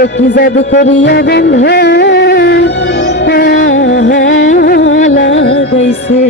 বলে কি জাদু করিয়া বন্ধ লাগাইছে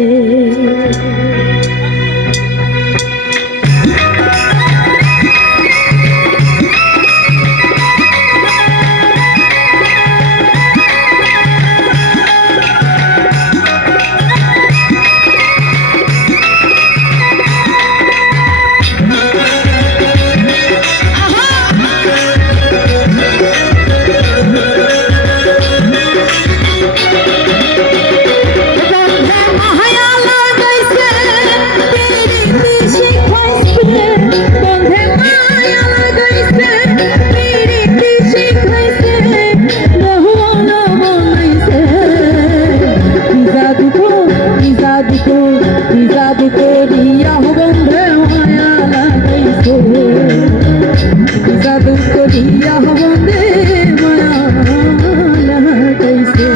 कैसे